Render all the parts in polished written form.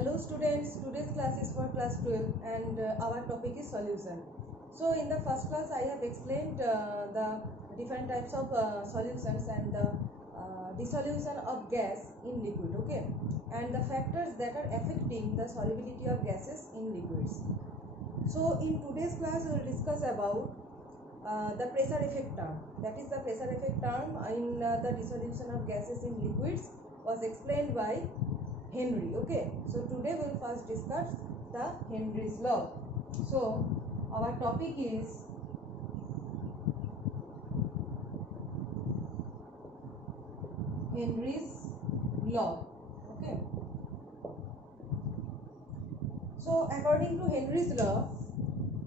Hello students, today's class is for class 12 and our topic is solution. So in the first class I have explained the different types of solutions and the dissolution of gas in liquid, okay, and the factors that are affecting the solubility of gases in liquids. So in today's class we will discuss about the pressure effect term. That is, the pressure effect term in the dissolution of gases in liquids was explained by Henry. Okay, so today we will first discuss the Henry's law. So our topic is Henry's law. Okay, so according to Henry's law,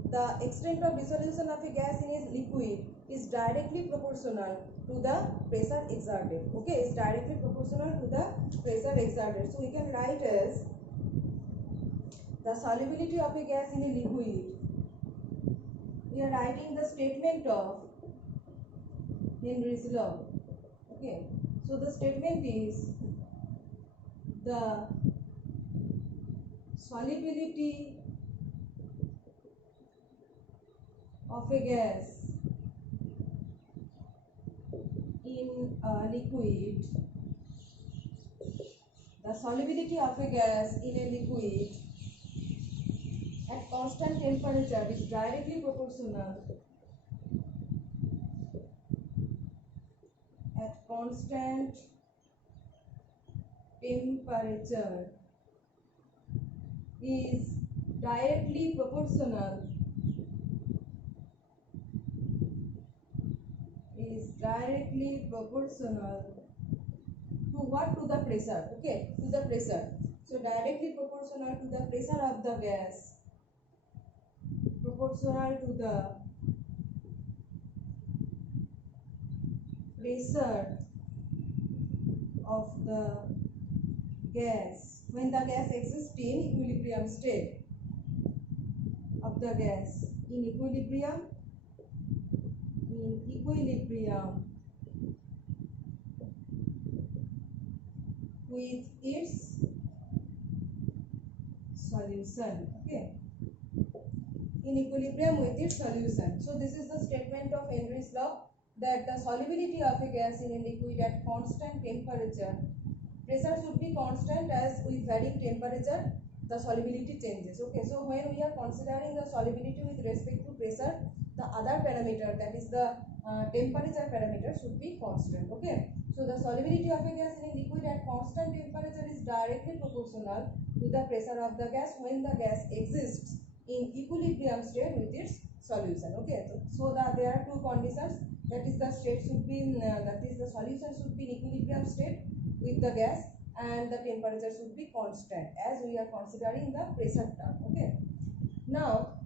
the extent of dissolution of a gas in a liquid is directly proportional to the pressure exerted. Okay, is directly proportional to the pressure exerted. So we can write as the solubility of a gas in a liquid. We are writing the statement of Henry's law. Okay, so the statement is the solubility of a gas in a liquid, the solubility of a gas in a liquid at constant temperature is directly proportional at constant temperature is directly proportional to what? To the pressure. Okay, to the pressure. So directly proportional to the pressure of the gas, proportional to the pressure of the gas when the gas exists in equilibrium state of the gas in equilibrium with its solution. Okay, in equilibrium with its solution. So this is the statement of Henry's law, that the solubility of a gas in a liquid at constant temperature, pressure should be constant, as with varying temperature the solubility changes. Okay, so when we are considering the solubility with respect to pressure, the other parameter, that is the temperature parameter, should be constant. Okay, so the solubility of a gas in a liquid at constant temperature is directly proportional to the pressure of the gas when the gas exists in equilibrium state with its solution. Okay, so there are two conditions, that is the state should be in, that is the solution should be in equilibrium state with the gas and the temperature should be constant, as we are considering the pressure term. Okay, now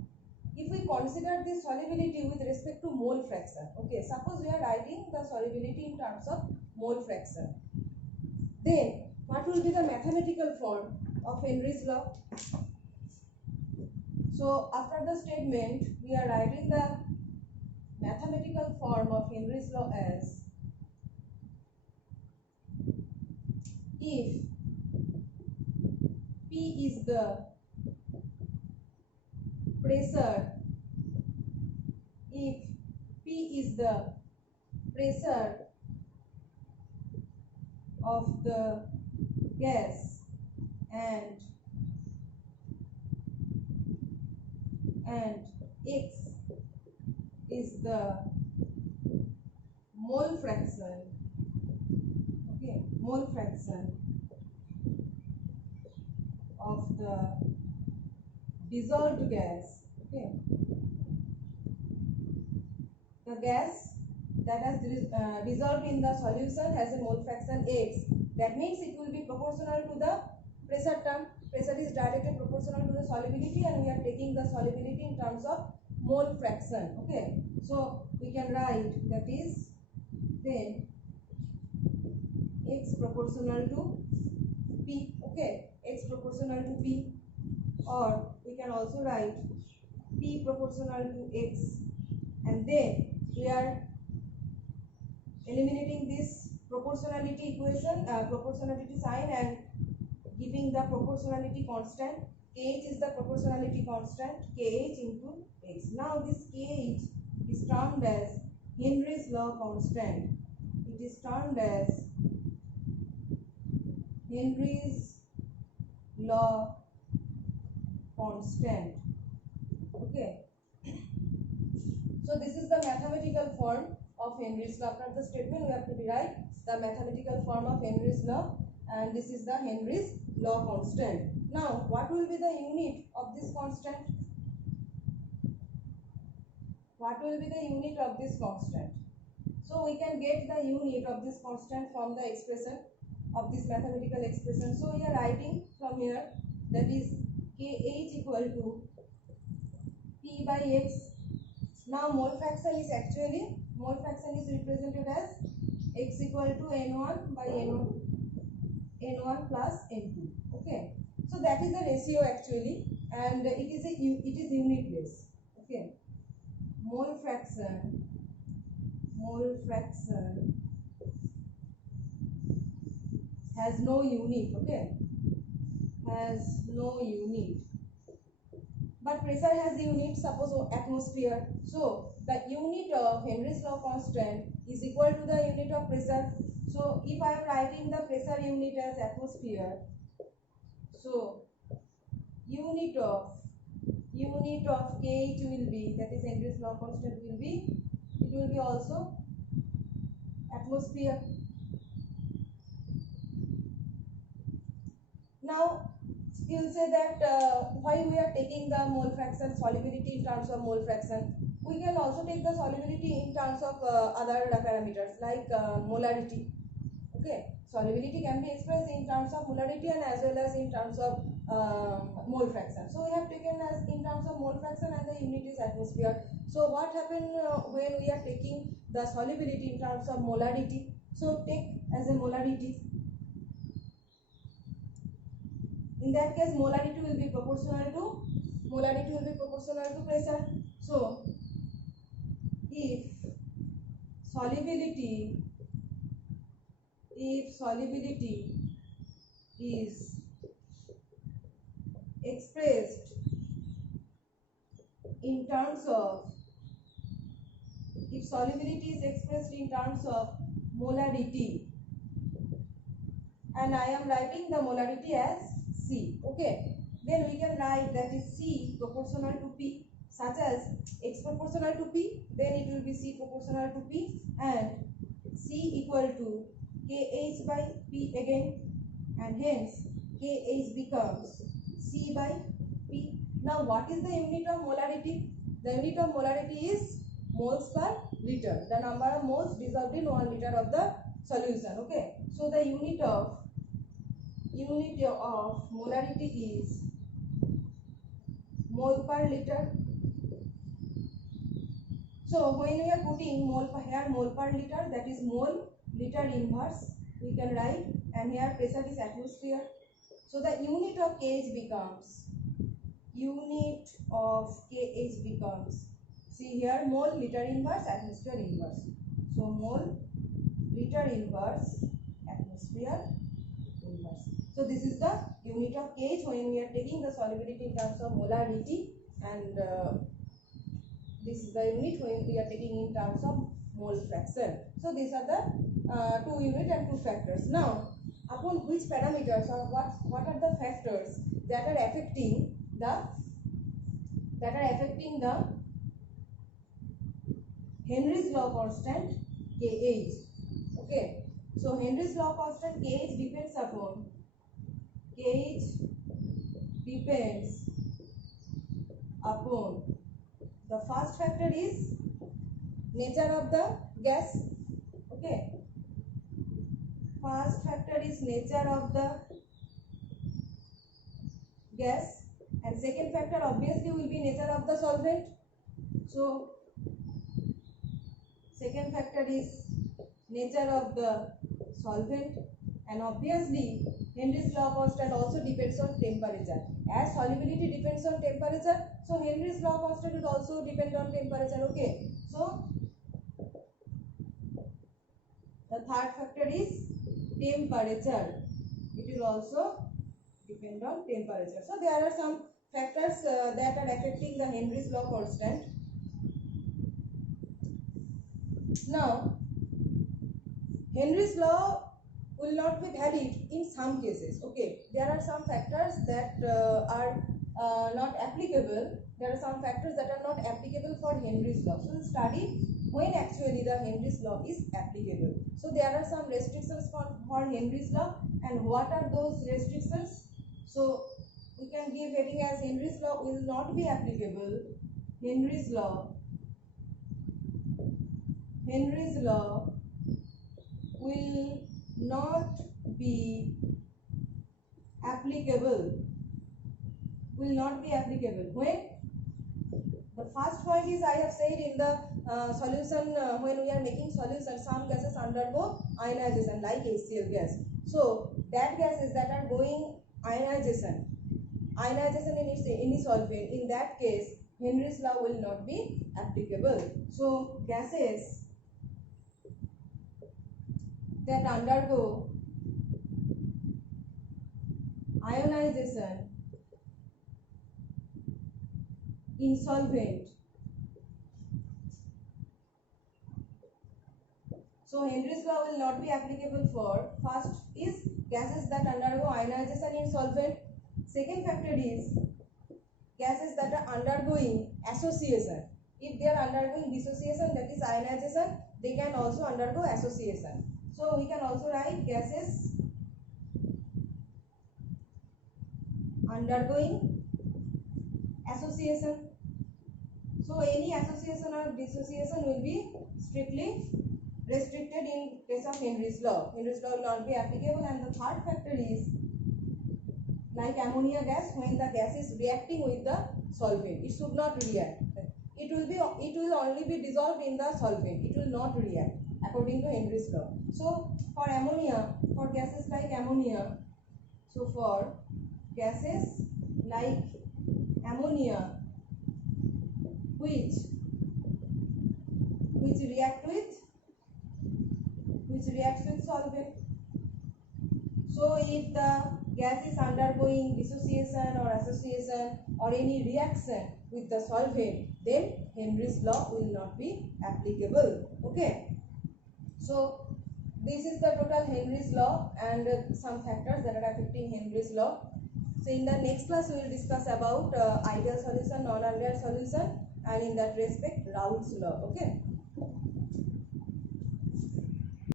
if we consider this solubility with respect to mole fraction, okay, suppose we are writing the solubility in terms of mole fraction, then what will be the mathematical form of Henry's law? So after the statement, we are writing the mathematical form of Henry's law as, if P is the pressure, if P is the pressure of the gas and X is the mole fraction, okay, mole fraction of the dissolved gas, okay, the gas that has dissolved in the solution has a mole fraction X. That means it will be proportional to the pressure term. Pressure is directly proportional to the solubility, and we are taking the solubility in terms of mole fraction. Okay, so we can write, that is, then X proportional to P. Okay, X proportional to P, or we can also write P proportional to X, and then we are eliminating this proportionality equation, proportionality sign, and giving the proportionality constant. Kh is the proportionality constant, Kh into X. Now this Kh is termed as Henry's law constant. It is termed as Henry's law constant. Okay. So this is the mathematical form of Henry's law. After the statement, we have to rewrite the mathematical form of Henry's law, and this is the Henry's law constant. Now, what will be the unit of this constant? What will be the unit of this constant? So we can get the unit of this constant from the expression of this mathematical expression. So we are writing from here, that is Kh equal to P by X. Now mole fraction is represented as X equal to N1 by N1 plus N2. Okay, so that is the ratio actually, and it is unitless. Okay, mole fraction has no unit. Okay, has no unit, but pressure has unit. Suppose atmosphere, so the unit of Henry's law constant is equal to the unit of pressure. So if I am writing the pressure unit as atmosphere, so unit of Kh will be, that is Henry's law constant will be, it will be also atmosphere. Now you will say that why we are taking the mole fraction solubility in terms of mole fraction. We can also take the solubility in terms of other parameters like molarity. Okay, solubility can be expressed in terms of molarity and as well as in terms of mole fraction. So we have taken as in terms of mole fraction, and the unit is atmosphere. So what happens when we are taking the solubility in terms of molarity? So take as a molarity. In that case, molarity will be proportional to pressure. So if solubility is expressed in terms of molarity, and I am writing the molarity as C. Okay, then we can write that is C proportional to P, such as X proportional to P, then it will be C proportional to P, and C equal to Kh by P again, and hence Kh becomes C by P. Now what is the unit of molarity? The unit of molarity is moles per liter, the number of moles dissolved in 1 liter of the solution. Okay, so the unit of molarity is mole per liter. So when we are putting mole per liter, that is mole liter inverse we can write, and here pressure is atmosphere. So the unit of Kh becomes see here, mole liter inverse atmosphere inverse. So mole liter inverse atmosphere inverse. So this is the unit of Kh when we are taking the solubility in terms of molarity, and this is the unit when we are taking in terms of mole fraction. So these are the 2 unit and 2 factors. Now upon which parameters or what are the factors that are affecting the Henry's law constant Kh. Okay, so Henry's law constant Kh depends upon the first factor is nature of the gas. Okay, first factor is nature of the gas, and second factor obviously will be nature of the solvent. So second factor is nature of the solvent, and obviously Henry's law constant also depends on temperature. As solubility depends on temperature, so Henry's law constant will also depend on temperature. Okay, so the third factor is temperature. It will also depend on temperature. So there are some factors that are affecting the Henry's law constant. Now, Henry's law will not be valid in some cases. Okay, there are some factors that are not applicable. There are some factors that are not applicable for Henry's law. So, we'll study when actually the Henry's law is applicable. So, there are some restrictions for Henry's law, and what are those restrictions? So, we can give heading as Henry's law will not be applicable. Henry's law will not be applicable. Will not be applicable when the first point is, I have said in the solution, when we are making solution, some gases undergo ionization like HCl gas. So that gases that are going ionization in a solvent, in that case Henry's law will not be applicable. So gases that undergo ionization in solvent, so Henry's law will not be applicable for, first is gases that undergo ionization in solvent. Second factor is gases that are undergoing association. If they are undergoing dissociation, that is ionization, they can also undergo association. So we can also write gases undergoing association. So any association or dissociation will be strictly restricted in case of Henry's law. Henry's law will not be applicable. And the third factor is like ammonia gas, when the gas is reacting with the solvent, it should not react. It will only be dissolved in the solvent. It will not react according to Henry's law. So for ammonia, for gases like ammonia, so for gases like ammonia which reacts with solvent. So if the gas is undergoing dissociation or association or any reaction with the solvent, then Henry's law will not be applicable. Okay. So this is the total Henry's law and some factors that are affecting Henry's law. So in the next class we will discuss about ideal solution, non-ideal solution, and in that respect Raoult's law. Okay.